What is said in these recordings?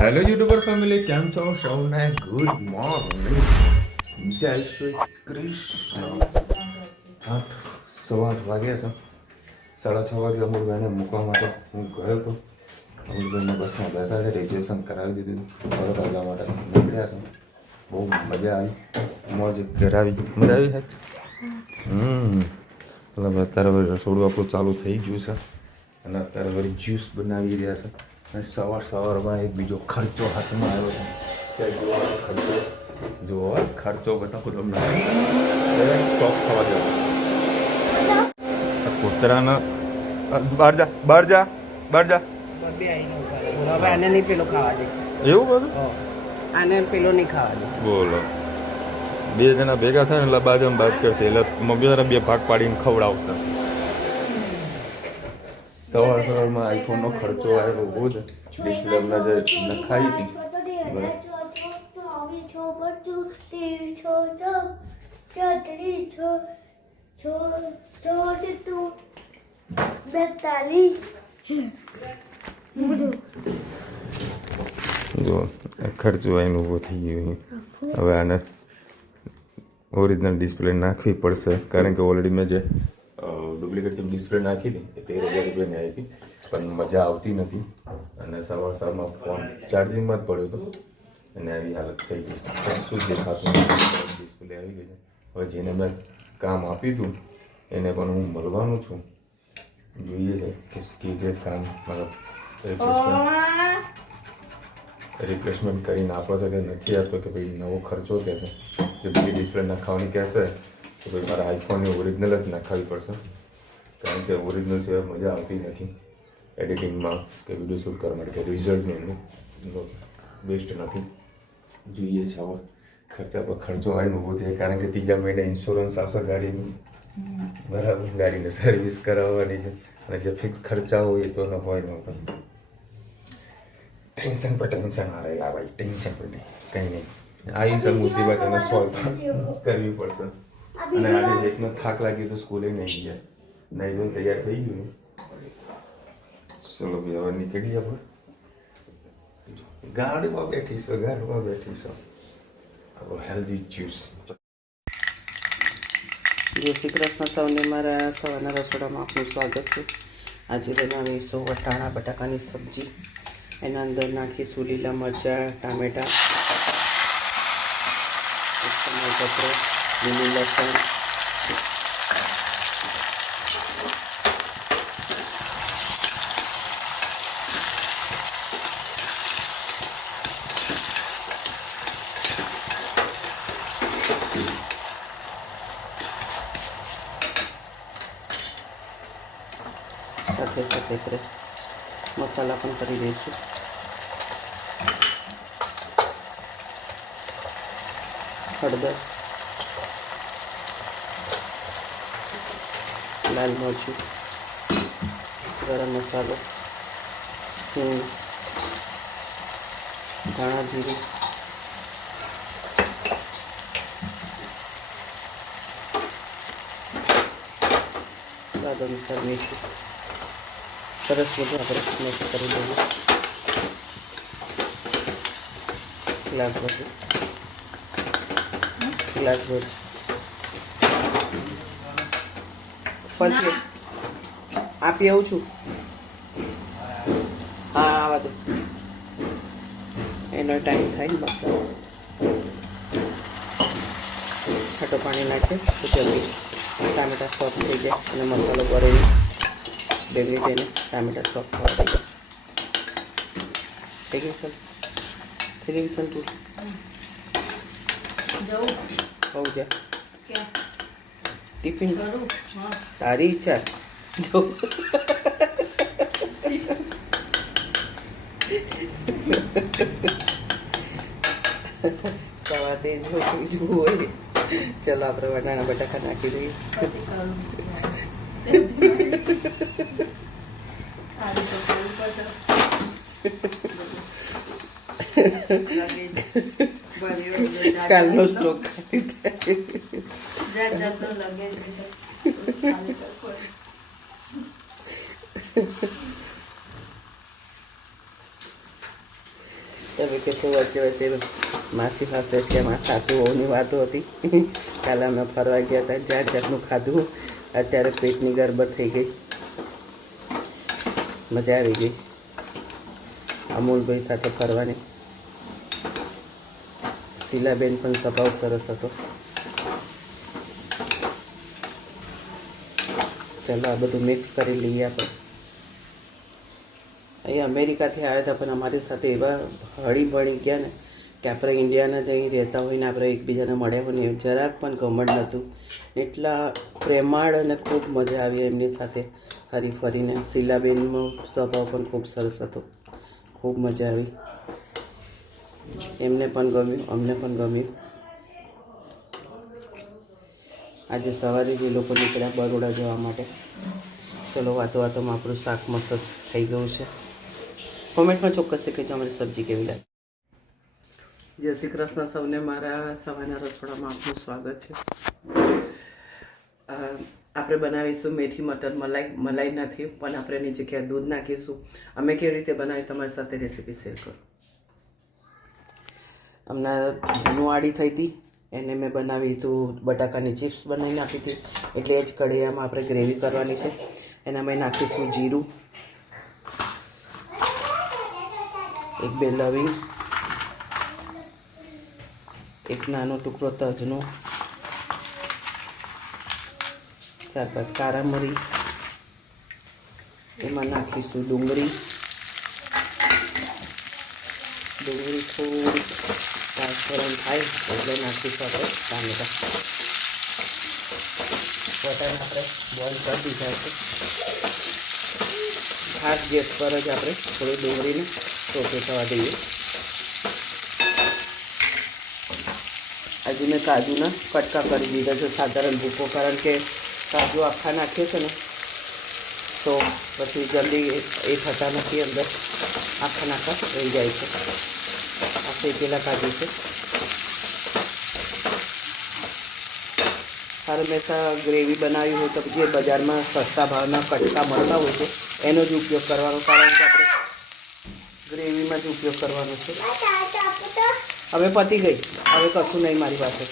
Hello YouTuber family, કેમ છો? સૌને ગુડ મોર્નિંગ. જય શ્રી કૃષ્ણ. 8:15 વાગ્યા છે. 6:30 વાગે અમુકભાઈને મૂકવા માટે હું ગયો હતો. અમુકભાઈને બસમાં બેસાડે રજીસ્ટ્રેશન કરાવી દીધું. પરત આવવા માટે નીકળ્યા છે. બહુ મજા આવી, મોજ કરાવી. મજા આવી છે. મતલબ અત્યારે રસોડું આપણું ચાલુ થઈ ગયું છે અને અત્યારે વળી જ્યુસ બનાવી રહ્યા છે. અને સવારમાં એક બીજો ખર્ચો હાથમાં આવ્યો છે. ખર્ચો જુઓ, ખર્ચો બતાવો તમને. સ્ટોપ થવા દેવો. કૂતરાના બહાર જા, બહાર જા, બહાર જા. હવે આને નહીં પેલો ખાવા દે. એવું બધું આને પેલો નહીં ખાવા દે. બોલો. બે જણા ભેગા થાય ને એટલે બાજુ બાજ કરશે, એટલે મમ્મી બે ભાગ પાડીને ખવડાવશે. સવારમાં આઈફોનનો ખર્ચો આવેલો બહુ જ. ડિસ્પ્લે હમણાં જે નખાઈ હતી જો ખર્ચો આવીને ઊભો થઈ ગયો. હવે આને ઓરિજિનલ ડિસ્પ્લે નાખવી પડશે, કારણ કે ઓલરેડી મેં જે ડુપ્લિકેટ જે ડિસ્પ્લે નાખી હતી એ 13,000 રૂપિયાની આવી હતી, પણ મજા આવતી નથી. અને સવારમાં ફોન ચાર્જિંગમાં જ પડ્યો હતો અને આવી હાલત થઈ ગઈ. શું દેખાતું ડિસ્પ્લે આવી ગઈ છે. હવે જેને મેં કામ આપ્યું હતું એને પણ હું મળવાનું છું. જોઈએ છે કે જે કામ રિપ્લેસમેન્ટ કરીને આપો છે કે નથી આપતો, કે ભાઈ નવો ખર્ચો કહેશે કે બીજી ડિસ્પ્લે નખાવાની કહેશે તો ભાઈ મારે આઈફોનની ઓરિજિનલ જ નખાવી પડશે, કારણ કે ઓરિજિનલ સિવાય મજા આવતી નથી એડિટિંગમાં કે વિડીયો શૂટ કરવા માટે, કે રિઝલ્ટની એનું બેસ્ટ નથી. જોઈએ છે હવે ખર્ચા પર ખર્ચો આવીને ઊભો થાય, કારણ કે ત્રીજા મહિને ઇન્સ્યોરન્સ આવશે ગાડીનું. બરાબર, ગાડીને સર્વિસ કરાવવાની છે અને જે ફિક્સ ખર્ચા હોય એ તો ન હોય ન હોય. ટેન્શન પર ટેન્શન આ રહેલા ભાઈ, ટેન્શન પર નહીં, કંઈ નહીં. આવી છે મુસીબત એને સોલ્વ કરવી પડશે. અને આજે એકનો થાક લાગી તો સ્કૂલે નહીં ગયા, નહીં જોઈને તૈયાર થઈ ગયું. ચલો ભાઈ હવે નીકળીએ આપણે. ગાડીમાં બેઠીશું, ગાડીમાં બેઠીશું. આપણો હેલ્ધી જ્યુસ. જય શ્રી કૃષ્ણ સૌને. મારા સવારના રસોડામાં આપનું સ્વાગત છે. આજે બનાવીશું વટાણા બટાકાની સબ્જી. એના અંદર નાખીશું લીલા મરચાં, ટામેટાં, ટમાટર, લીલું લસણ, સાથે સાથે મસાલા પણ કરી દઈશું. હળદર, લાલ મરચું, ગરમ મસાલો, હિંગ, ધાણા જીરું, સ્વાદ અનુસાર મીઠું. સરસ બધું આપણે મિક્સ કરી દઈએ. ગ્લાસ ભર પછી આપી આવું છું. હા આવા દો, એનો ટાઈમ થાય ને બાપા. ખાટો પાણી નાખે તો જલ્દી ટામેટા સોફ્ટ થઈ જાય અને મસાલો ભરેલી ભેગી થઈને ટામેટા સોફ્ટ થવા દે. થઈ ગયું સર? થઈ ગયું સંતુર? હોવ જા ટિફિન તારી ઈચ્છા. જો સવારે જો જોવું હોય. ચલો આપણે વટાણા બટાકા નાખી દઈએ. કાલનો સ્ટોક તમે કે શું વચ્ચે વચ્ચે માસી પાસે કે મારા સાસુ વહુની વાતો હતી. કાલે અમે ફરવા ગયા હતા, જાત જાતનું ખાધું, અત્યારે પેટની ગરબડ થઈ ગઈ. મજા આવી ગઈ અમૂલભાઈ સાથે ફરવાની. શીલાબેન પણ સ્વભાવ સરસ હતો. ચાલો આ બધું મિક્સ કરી લઈએ આપણે. અહીં અમેરિકાથી આવ્યા હતા પણ અમારી સાથે એવા હળી ભળી ગયા ને કે આપણે ઇન્ડિયાના જ અહીં રહેતા હોય ને આપણે એકબીજાને મળ્યા હોય ને જરાક પણ ઘમંડ નહોતું. એટલા પ્રેમાળ અને ખૂબ મજા આવી એમની સાથે હરી ફરીને. શીલાબેનનો સ્વભાવ પણ ખૂબ સરસ હતો, ખૂબ મજા આવી. એમને પણ ગમ્યું, અમને પણ ગમ્યું. આજે સવારે જ એ લોકો નીકળ્યા બરોડા જવા માટે. ચલો વાતો વાતોમાં આપણું શાક મસ્ત થઈ ગયું છે. કોમેન્ટમાં ચોક્કસ કહેજો અમારી સબ્જી કેવી લાગે. જય શ્રી કૃષ્ણ સૌને. મારા સવારના રસોડામાં આપનું સ્વાગત છે. આપણે બનાવીશું મેથી મટર મલાઈ. મલાઈ નથી પણ આપણે એની જગ્યાએ દૂધ નાખીશું. અમે કેવી રીતે બનાવી તમારી સાથે રેસીપી શેર કરું. હમણાં ધનુવાડી થઈ હતી એને મેં બનાવી હતું, બટાકાની ચિપ્સ બનાવીને આપી હતી. એટલે એ જ કઢાઈમાં આપણે ગ્રેવી કરવાની છે. એના મેં નાખીશું જીરું, એક બે લવિંગ, એક નાનો ટુકડો તજનો, 4-5 કારા મરી. એમાં નાખીશું ડુંગળી. ડુંગળી થોડી ટ્રાન્સપરન્ટ થાય એટલે નાખીશું આપણે ટામેટાં. વટાણા આપણે બોઇલ કરી દીધા છે. ખાસ ગેસ પર જ આપણે થોડી ડુંગળીને સોતે થવા દઈએ. આજે મેં કાજુના કટકા કરી દીધા છે સાધારણ ભૂકો, કારણ કે કાજુ આખા નાખીએ છે ને તો પછી જલ્દી એ થતા નથી, અંદર આખા રહી જાય છે. આ શેકેલા કાજુ છે. હંમેશા ગ્રેવી બનાવી હોય તો જે બજારમાં સસ્તા ભાવના કટકા મળતા હોય છે એનો જ ઉપયોગ કરવાનો, કારણ કે આપણે ગ્રેવીમાં જ ઉપયોગ કરવાનો છે. હવે પતી ગઈ, હવે કશું નહીં મારી પાસે.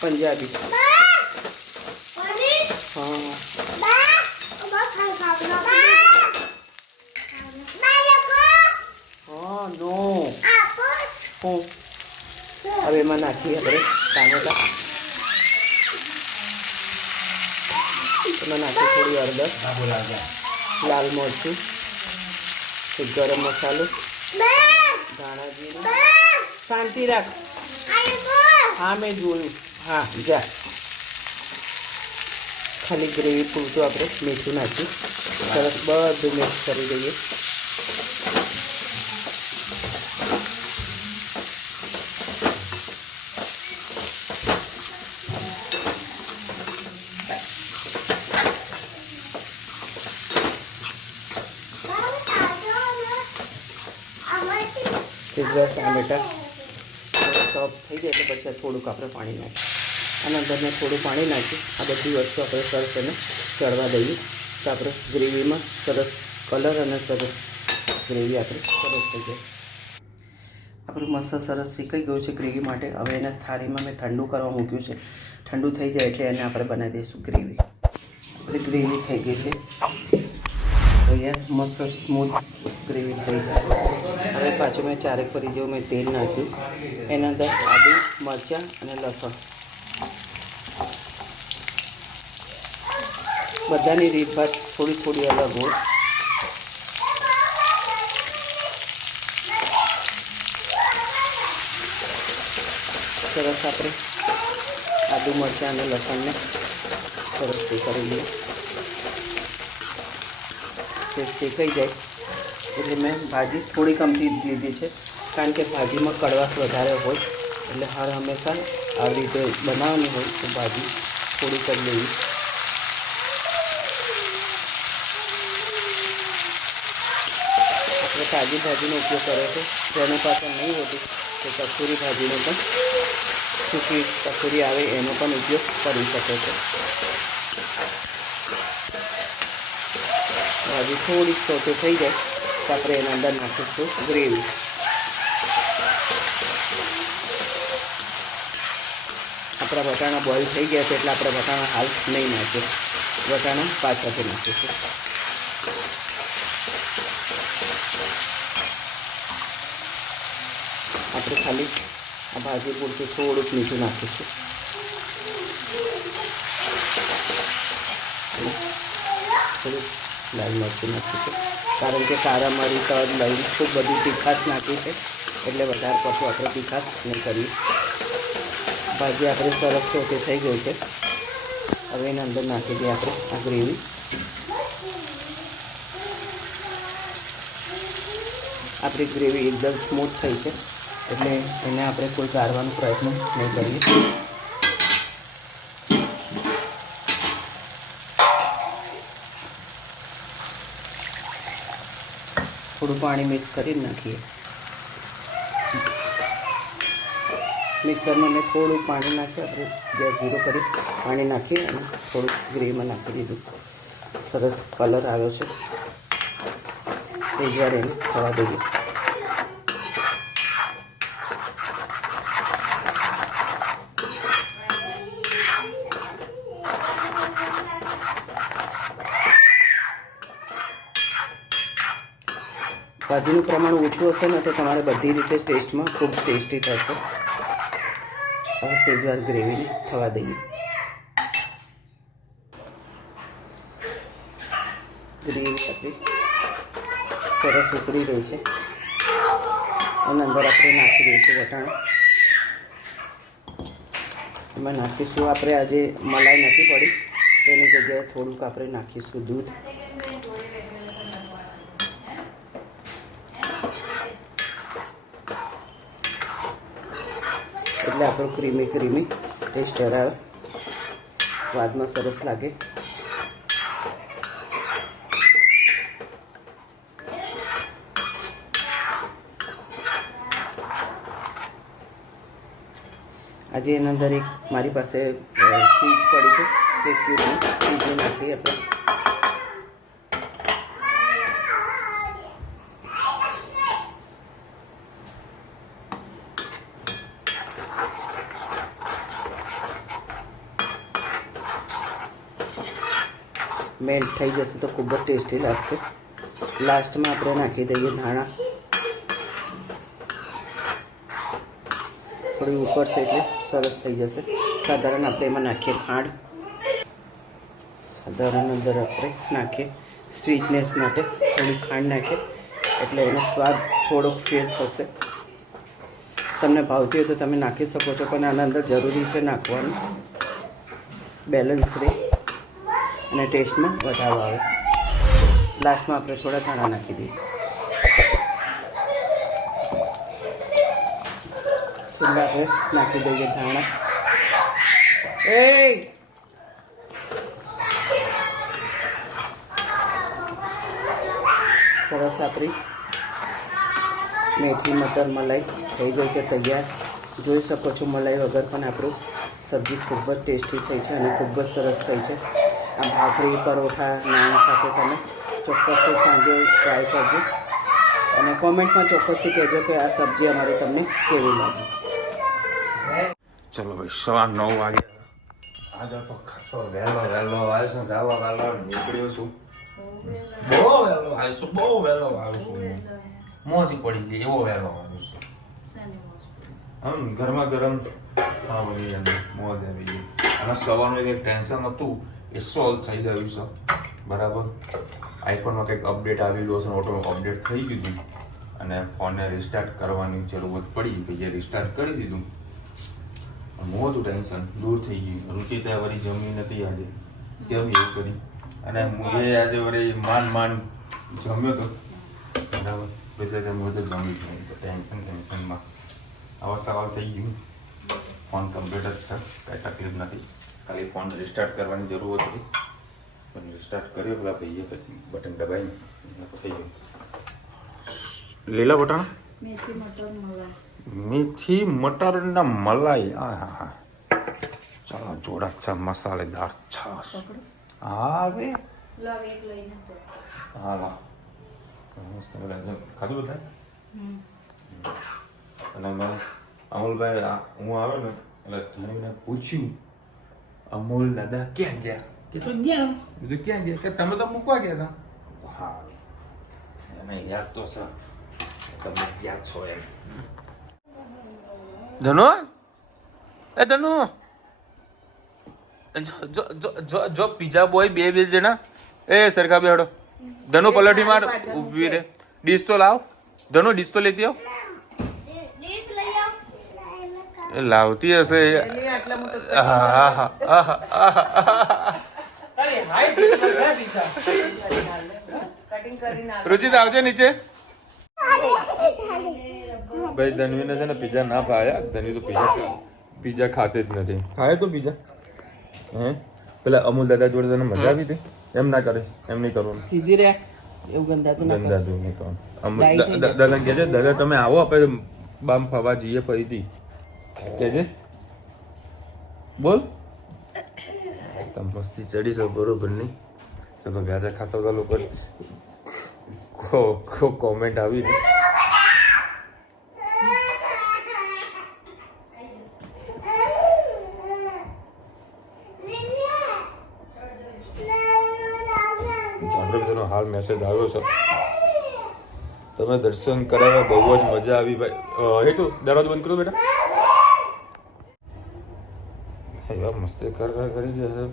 પંજાબી. હા નો હું હવે એમાં નાખીએ આપણે ટામેટા. એમાં નાખીએ થોડી હળદર, લાલ મરચું, ગરમ મસાલો, ધાણા જીરું. શાંતિ રાખ. હા મેં જોયું. હા જા. ખાલી ગ્રેવી પૂરતું આપણે મીઠું નાખી સરસ બધું મિક્સ કરી દઈએ. સીધા ટામેટા સોફ્ટ થઈ જાય એટલે પછી થોડુંક આપણે પાણી નાખીએ. આના અંદર મેં થોડું પાણી નાખી આ બધી વસ્તુ આપણે સરસ એને ચડવા દઈએ તો આપણે ગ્રેવીમાં સરસ કલર અને સરસ ગ્રેવી આપણે સરસ થઈ જાય. આપણું મસ્ત સરસ શેકાઈ ગયું છે ગ્રેવી માટે. હવે એને થાળીમાં મેં ઠંડુ કરવા મૂક્યું છે. ઠંડુ થઈ જાય એટલે એને આપણે બનાવી દઈશું ગ્રેવી. આપણી ગ્રેવી થઈ ગઈ છે. અહીંયા મસ્ત સ્મૂથ ગ્રેવી થઈ જાય. હવે પાછું મેં 4 ફરી જેવું મેં તેલ નાખ્યું. એના અંદર આદુ, મરચાં અને લસણ બધાની રીતભાત થોડી થોડી અલગ હોય. સરસ આપણે આદુ, મરચાં અને લસણને સરસ શેકાઈ લઈએ. તે શેકાઈ જાય એટલે મેં ભાજી થોડી કમથી લીધી છે, કારણ કે ભાજીમાં કડવાશ વધારે હોય એટલે હંમેશા આવી રીતે બનાવવાની હોય તો ભાજી થોડી કરી લેવી. આપણે તાજી ભાજીનો ઉપયોગ કર્યો છે. જેની પાસે નહીં હોતી તો કસૂરી ભાજીનો પણ, સૂકી કસૂરી આવે એનો પણ ઉપયોગ કરી શકે છે. ભાજી થોડીક સોતે થઈ જાય તો આપણે એના અંદર નાખીશું ગ્રેવી. આપણા વટાણા બોઇલ થઈ ગયા છે એટલે આપણે વટાણા હાલ નહીં નાખીએ, વટાણા પાછળથી નાખીશું. આપણે ખાલી આ ભાજી પૂરતું થોડુંક મીઠું નાખીશું. થોડુંક લાલ મરચું નાખીશું કારણ કે કાળા મરી તલ લઈને ખૂબ બધી તીખાશ નાખી છે એટલે વધારે પડતું આપણે તીખાશ નહીં કરીએ. ભાજી આપણે સરસ સોતે થઈ ગઈ છે. હવે એના અંદર નાખી દઈએ આપણે આ ગ્રેવી. આપણી ગ્રેવી એકદમ સ્મૂથ થઈ છે એટલે એને આપણે કોઈ ગાળવાનો પ્રયત્ન નહીં કરીએ. થોડું પાણી મિક્સ કરી નાખીએ. મિક્સરમાં મેં થોડું પાણી નાખી આપણે ગેસ ઝીરો કરી પાણી નાખી અને થોડુંક ગ્રેવીમાં નાખી દીધું. સરસ કલર આવ્યો છે. સેજવાર એને થવા દઈએ. ભાજીનું પ્રમાણ ઓછું હશે ને તો તમારે બધી રીતે ટેસ્ટમાં ખૂબ ટેસ્ટી થશે. હવે સેજવાર ગ્રેવીને થવા દઈએ. ગ્રેવી આપણી સરસ ઉકળી રહી છે. એના અંદર આપણે નાખી દઈશું વટાણા. એમાં નાખીશું આપણે આજે મલાઈ નથી પડી તેની જગ્યાએ થોડુંક આપણે નાખીશું દૂધ. એટલે આપણો ક્રીમી ટેસ્ટર આવે, સ્વાદમાં સરસ લાગે. આજે એના અંદર એક મારી પાસે ચીઝ પડી છે તે ચીઝ નાખી આપણે. મેલ્ટ થઈ જશે તો ખૂબ જ ટેસ્ટી લાગશે. લાસ્ટમાં આપણે નાખી દઈએ ધાણા. થોડી ઉપરશે એટલે સરસ થઈ જશે. સાધારણ આપણે એમાં નાખીએ ખાંડ. સાધારણ અંદર આપણે નાખીએ સ્વીટનેસ માટે થોડી ખાંડ નાખીએ એટલે એનો સ્વાદ થોડોક ફેર થશે. તમને ભાવતી હોય તો તમે નાખી શકો છો પણ આના અંદર જરૂરી છે નાખવાનું, બેલેન્સ રહે અને ટેસ્ટમાં વધારો આવે. લાસ્ટમાં આપણે થોડા ધાણા નાખી દઈએ. છેલ્લે આપણે નાખી દઈએ ધાણા. સરસ આપણી મેથી મટર મલાઈ થઈ ગઈ છે તૈયાર. જોઈ શકો છો મલાઈ વગર પણ આપણું સબ્જી ખૂબ જ ટેસ્ટી થઈ છે અને ખૂબ જ સરસ થઈ છે. આ ભાખરી પરોઠા નાન સાથે તમે ચોક્કસથી સાંજે ટ્રાય કરજો અને કોમેન્ટમાં ચોક્કસથી કહેજો કે આ સબ્જી અમારી તમને કેવી લાગી. ચલો ભાઈ 9:15 વાગે આજે તો ખાસો વહેલો આવ્યો છું. વહેલો નીકળ્યો છું. બહુ વહેલો આવ્યો છું. મોજી પડી ગઈ એવો વહેલો આવ્યો છું. આમ ગરમા ગરમ ખાવાની અને મોજ આવી ગઈ. અને સવારનું એક ટેન્શન હતું એ સોલ્વ થઈ ગયું છે. બરાબર. આઈફોનમાં કંઈક અપડેટ આવેલું હશે, ઓટો અપડેટ થઈ ગયું અને ફોનને રિસ્ટાર્ટ કરવાની જરૂરત પડી. પછી રિસ્ટાર્ટ કરી દીધું. મોટું ટેન્શન દૂર થઈ ગયું. રુચિતા વળી જમી નથી આજે, કેમ એવું કરી અને હું એ આજે વળી માંડ જમ્યો તો. બરાબર. પછી હું તો જમી છું તો ટેન્શનમાં આવા સવાલ થઈ ગયું. ફોન કમ્પ્લીટ જ છે, કાંઈ તકલીફ નથી. ખાલી ફોન રિસ્ટાર્ટ કરવાની જરૂર હતી પણ રિસ્ટાર્ટ કર્યો. પેલા ભાઈએ બટન દબાઈને થઈ ગયું. લીલા બટન મેથી મટર ના મલાઈ. હા ચાલો જોડા ચા મસાલેદાર છાશ આવે હા હા મસ્ત બધા ખાધું બધા અને મેં અમૂલભાઈ હું આવે ને એટલે ધણીને પૂછ્યું અમૂલ દાદા ક્યાં ગયા કે તો ગયા બીજું ક્યાં ગયા કે તમે તો મૂકવા ગયા હતા હા એને યાદ તો સર તમે યાદ છો એમ ધનુ એ ધનુ જો પીઝા બોય બે જણા એ સરખા બેહડો ધનુ પલટી માર ઉભી રે ડીશ તો લાવ ધનુ ડીશ તો લેતી આવ એ લાવતી હશે રુચિત આવજે નીચે ભાઈ ધનવીને છે ને પીઝા ના ભાયા ધનવી તો પીઝા ખાતે જ નથી ખાય તો પીઝા હે પેલા અમૂલ દાદા જોડે તને મજા આવી હતી એમ ના કરે એમ નહીં કરવાનું સીધી રે એવું ગંદાતું ના ગંદાતું નહીં કરવાનું દાદા કહે છે દાદા તમે આવો આપણે બામ ફરવા જઈએ ફરીથી કે છે બોલ તમે મસ્તી ચડીશો બરોબર નહીં ચલો ગાજા ખાતા બધા લોકો કોમેન્ટ આવી હાલ મેસેજ આવ્યો છે તમે દર્શન કરાવ્યા બહુ જ મજા આવી ભાઈ હેઠું દરવાજો બંધ કરો બેટા મસ્તી કરી રહ્યા છે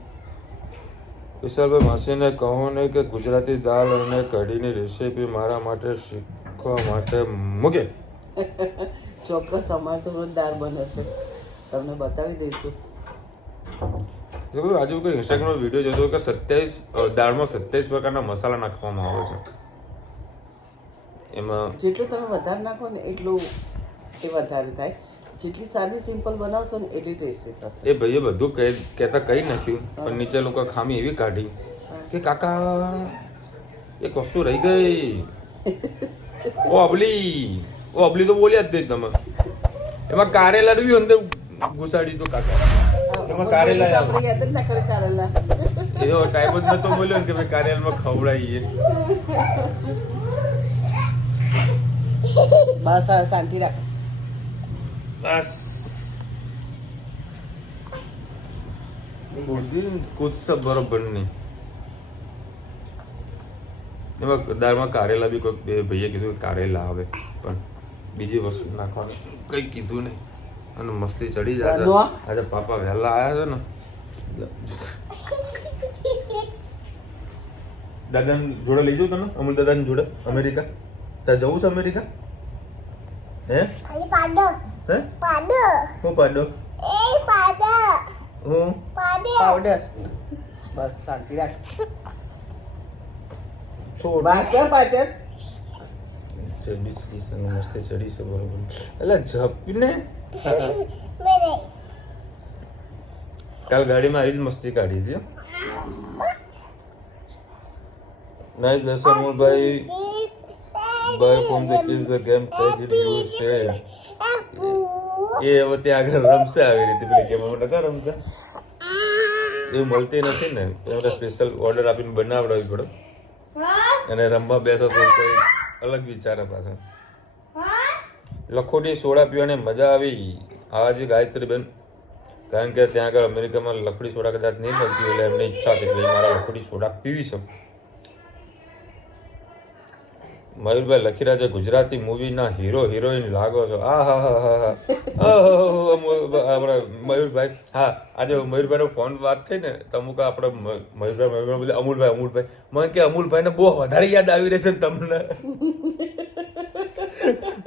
વિશાલભાઈ માસીને કહો ને કે ગુજરાતી દાળ અને કઢીની રેસીપી મારા માટે શીખવા માટે મૂકે ચોક્કસ અમારે તો રોજ દાળ બને છે તમને બતાવી દઈશું આજે કોઈ ઇન્સ્ટાગ્રામનો વિડીયો જોતો કે 27 દાળમાં 27 પ્રકારના મસાલા નાખવામાં આવે છે એમાં જેટલું તમે વધારે નાખો ને એટલું એ વધારે થાય જેટલી સાદી સિમ્પલ બનાવશો ને એટલી ટેસ્ટી થશે એ ભાઈએ બધું કહેતા કહી નાખ્યું પણ નીચે લોકો ખામી એવી કાઢી કે કાકા એક વસ્તુ રહી ગઈ ઓ અબલી તો બોલ્યા જ નહીં તમે એમાં કારેલા બી અંદર ઘુસાડી તો કાકા એમાં કારેલા આપણે યાદ જ ના કરે કારેલા એવો ટાઈમ જ નતો બોલ્યો ને કે ભાઈ કારેલામાં ખવડાવીએ બસ હવે શાંતિ રાખ બસ કુછ તો બરોબર નહીં એમાં દાળમાં કારેલા બી કોઈ બે ભાઈએ કીધું કારેલા આવે પણ બીજી વસ્તુ નાખવાની કંઈ કીધું નહીં અને મસ્તી ચડી જાય આજે પાપા વહેલા આવ્યા છે ને દાદાને જોડે લઈ જાઉં તમે અમૂલ દાદાની જોડે અમેરિકા તારે જવું છે અમેરિકા હે હે હું પાડો હું પાવડર બસ શાંતિ રાખ છોડ પાછળ ચડી મસ્તી ચડી છે બરોબર એટલે ઝપીને કાલ ગાડીમાં આવી જ મસ્તી કાઢી હતી નાઈસ લેસન ભાઈ bye from the kids the game take it you say એ હવે ત્યાં આગળ રમશે આવી રીતે પેલી ગેમ નતા રમતા એવું મળતી નથી ને એમને સ્પેશિયલ ઓર્ડર આપીને બનાવડાવી પડે અને રમવા બેસો તો કોઈ અલગ વિચારે પાછા લખોટી સોડા પીવાની મજા આવી આજે ગાયત્રીબેન કારણ કે ત્યાં આગળ અમેરિકામાં લખોટી સોડા કદાચ નહીં મળતી એટલે એમને ઈચ્છા હતી કે મારા લખોટી સોડા પીવી છે મયુરભાઈ લખી રહ્યા છે ગુજરાતી મૂવીના હીરો હિરોઈન લાગો છો આ હા હા હા હા આપણે મયુરભાઈ હા આજે મયુરભાઈનો ફોન વાત થઈ ને તો અમુક આપણે મયુરભાઈ અમૂલભાઈ મને કે અમૂલભાઈને બહુ વધારે યાદ આવી રહેશે ને તમને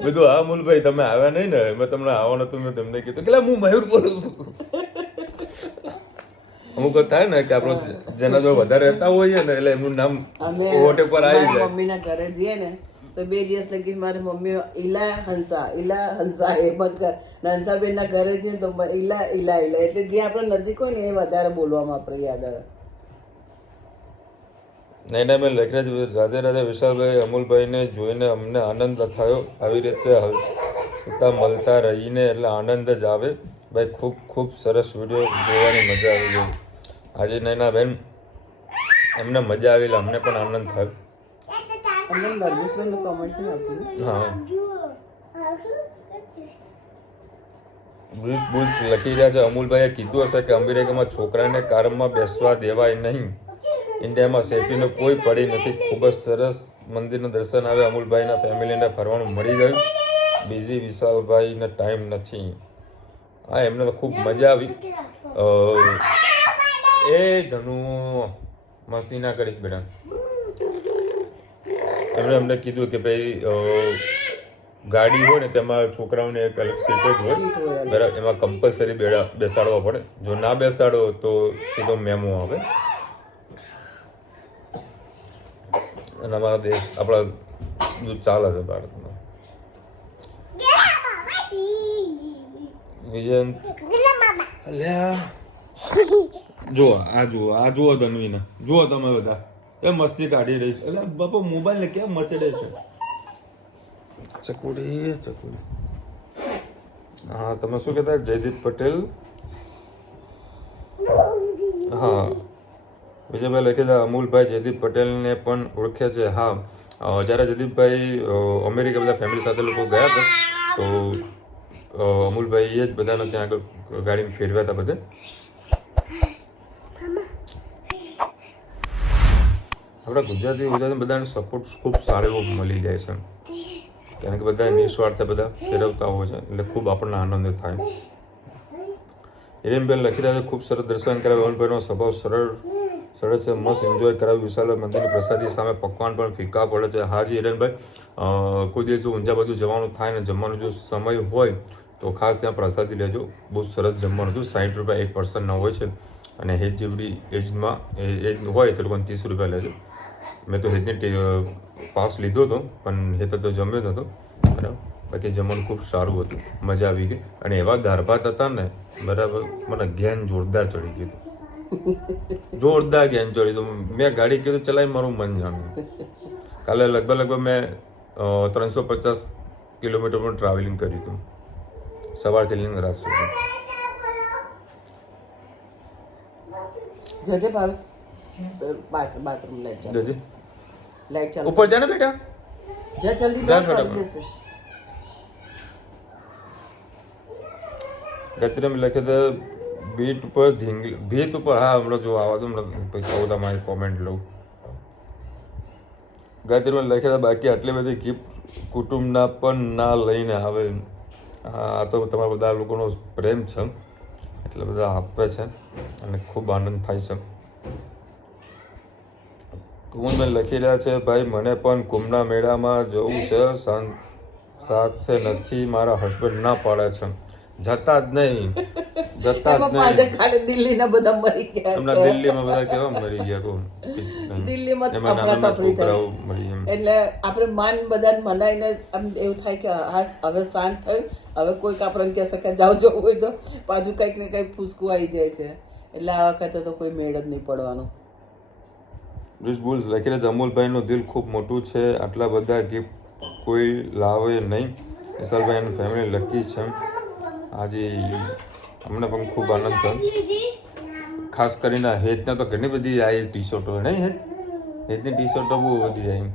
બધું હા અમૂલભાઈ તમે આવ્યા નહીં ને મેં તમને આવવાનું હતું મેં તમને કીધું કે હું મયુર બોલું છું અમુક થાય ને કે આપણે જેના જોડે વધારે રહેતા હોઈએ ને એટલે એમનું નામ ઓટે પર આવી જાય મમ્મીના ઘરે જઈએ ને તો 2 દિવસ લગી મારી મમ્મી ઈલા હંસા એ બંધ કર હંસાબેન ના ઘરે જઈએ તો ઈલા એટલે જે આપણે નજીક હોય ને એ વધારે બોલવામાં આપણે યાદ આવે નહીં મેં લખ્યા જ રાધે રાધે વિશાલભાઈ અમૂલભાઈને જોઈને અમને આનંદ થયો આવી રીતે હલતા મળતા રહીને એટલે આનંદ જ આવે ભાઈ ખૂબ ખૂબ સરસ વિડીયો જોવાની મજા આવી ગઈ આજે નૈના બેન એમને મજા આવી એટલે અમને પણ આનંદ થાય. અમને નર્ગિસબેનનું કોમેન્ટ નહીં આવતું. હા, બ્રુસ બુલ્સ લખી રહ્યા છે, અમૂલભાઈએ કીધું હશે કે અમેરિકામાં છોકરાને કારમાં બેસવા દેવાય નહીં. ઇન્ડિયામાં સેફટીનો કોઈ પડી નથી. ખૂબ જ સરસ મંદિરનું દર્શન આવે. અમૂલભાઈના ફેમિલીને ફરવાનું મળી ગયું. બીજી વિશાલભાઈને ટાઈમ નથી. હા, એમને તો ખૂબ મજા આવી. એ ધનુ મસ્તી ના કરીશ બેટા. એમણે અમને કીધું કે ભાઈ ગાડી હોય ને તેમાં છોકરાઓને એક અલગ સીટ જ હોય બરાબર, એમાં કમ્પલસરી બેસાડવા પડે. જો ના બેસાડો તો સીધો મેમો આવે. અને અમારા દેશ આપણા બધું ચાલે છે ભારતમાં. વિજયન જુઓ તન્વીને, જુઓ તમે બધા એ મસ્તી કાઢી રહી છે. એટલે બાપા મોબાઈલ ને કેમ મચડે છે. ચકુડી. હા, તમે શું કહેતા? જયદીપ પટેલ. હા, વિજયભાઈ લખી દે અમૂલભાઈ જયદીપ પટેલને પણ ઓળખે છે. હા, જ્યારે જયદીપભાઈ અમેરિકા બધા ફેમિલી સાથે લોકો ગયા હતા તો અમૂલભાઈએ જ બધાને ત્યાં આગળ ગાડીમાં ફેરવ્યા હતા બધે. આપણા ગુજરાતી બધાને સપોર્ટ ખૂબ સારો એવો મળી જાય છે, કારણ કે બધા નિસ્વાર્થે બધા ફેરવતા હોય છે એટલે ખૂબ આપણને આનંદ થાય. હિરેનબેન લખી રહ્યા છે ખૂબ સરસ દર્શન કરાવ્યું. અમૂલભાઈનો સ્વભાવ સરળ છે, મસ્ત એન્જોય કરાવ્યું. વિશાલ મંદિરની પ્રસાદી સામે પકવાન પણ ફીકા પડે છે. હાજી હિરેનભાઈ, કોઈ દિવસ જો ઊંઝા બધું જવાનું થાય ને જમવાનું જો સમય હોય તો ખાસ ત્યાં પ્રસાદી લેજો. બહુ સરસ જમવાનું હતું. 60 રૂપિયા એક પર્સનના હોય છે અને હેજ જેવડી એજમાં એજ હોય તો લોકોને 30 રૂપિયા લેજો. મેં તો હેજની પાસ લીધો હતો પણ હેત તો જમ્યો જ હતો બરાબર. બાકી જમવાનું ખૂબ સારું હતું, મજા આવી ગઈ. અને એવા દાળ ભાત હતા ને બરાબર, મને જ્ઞાન જોરદાર ચડી ગયું હતું. જોરદાર જ્ઞાન ચડી હતું. મેં ગાડી કીધું ચલાવી મારું મન જામ્યું. કાલે લગભગ મેં 350 કિલોમીટર પણ ટ્રાવેલિંગ કર્યું હતું સવારથી લઈને રાત સુધી. જજે ભાવેશ બાથરૂમ લાઈટ ચાલુ. ઉપર જા ને બેટા. જા જલ્દી કરી દેશે. ગતિરામ લખે તો ભીત ઉપર હા હમણાં જો આવા દો હમણાં કહું તમારી કોમેન્ટ લઉં. ગાયત્રીમાં લખેલા બાકી આટલી બધી ગિફ્ટ કુટુંબના પણ ના લઈને આવે. હા, આ તો તમારા બધા લોકોનો પ્રેમ છે એટલે બધા આપે છે અને ખૂબ આનંદ થાય છે. કુમુદભાઈ લખી રહ્યા છે ભાઈ મને પણ કુંભના મેળામાં જવું છે, સાથે નથી મારા હસબન્ડ ના પાડે છે. જતા જ નહીં. ખાલી દિલ્હીના બધા મરી ગયા. હમણાં દિલ્હીમાં બધા કેવા મરી ગયા કહું. દિલ્હીમાં છોકરાઓ મરી એમ. એટલે આપણે માન બધાને મનાઈને આમ એવું થાય કે હા હવે શાંત થયું. હવે કોઈક આપણને કહેશે કે જાઓ જવું હોય તો પાછું કંઈક ને કંઈક ફૂસકું આવી જાય છે. એટલે આ વખતે તો કોઈ મેળ જ નહીં પડવાનો. બુલ્સ લખી રહ્યા અમૂલભાઈનું દિલ ખૂબ મોટું છે, આટલા બધા ગિફ્ટ કોઈ લાવે નહીં. વિશાલભાઈ એની ફેમિલી લકી છે. આજે અમને પણ ખૂબ આનંદ થયો. ખાસ કરીને હેતને તો ઘણી બધી આવી ટી શર્ટો નહીં. હેતની ટી શર્ટો બહુ બધી આવી.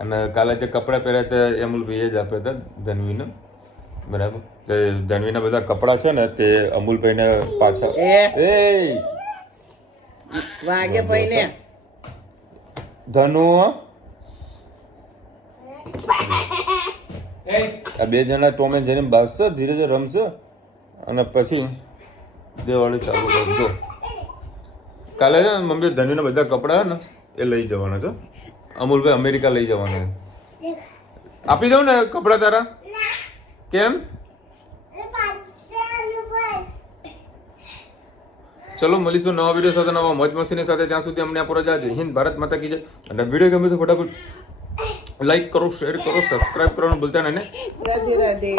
અને કાલે જે કપડાં પહેર્યા હતા અમૂલભાઈએ જ આપ્યા હતા ધનવીને બરાબર. ધનવીના બધા કપડાં છે ને તે અમૂલભાઈને પાછા વાગે ભાઈને ધનુ આ બે જણા ટોમ એન્ડ જેરી બાજશે, ધીરે ધીરે રમશે અને પછી દિવાળી ચાલુ કરજો. કાલે છે ને મમ્મી ધનવીના બધા કપડાં ને એ લઈ જવાના છે. અમૂલભાઈ અમેરિકા લઈ જવાના. આપી દઉં ને કપડાં તારા? કેમ? ચલો મળીશું નવા વિડીયો સાથે, નવા મોજ મસ્તીની સાથે. ત્યાં સુધી અમને આપો રજા. જય હિન્દ, ભારત માતા કી જય. અને વિડીયો ગમે તો ફટાફટ લાઈક કરો, શેર કરો, સબસ્ક્રાઇબ કરવાનું ભૂલતા નહીં. રાધે રાધે.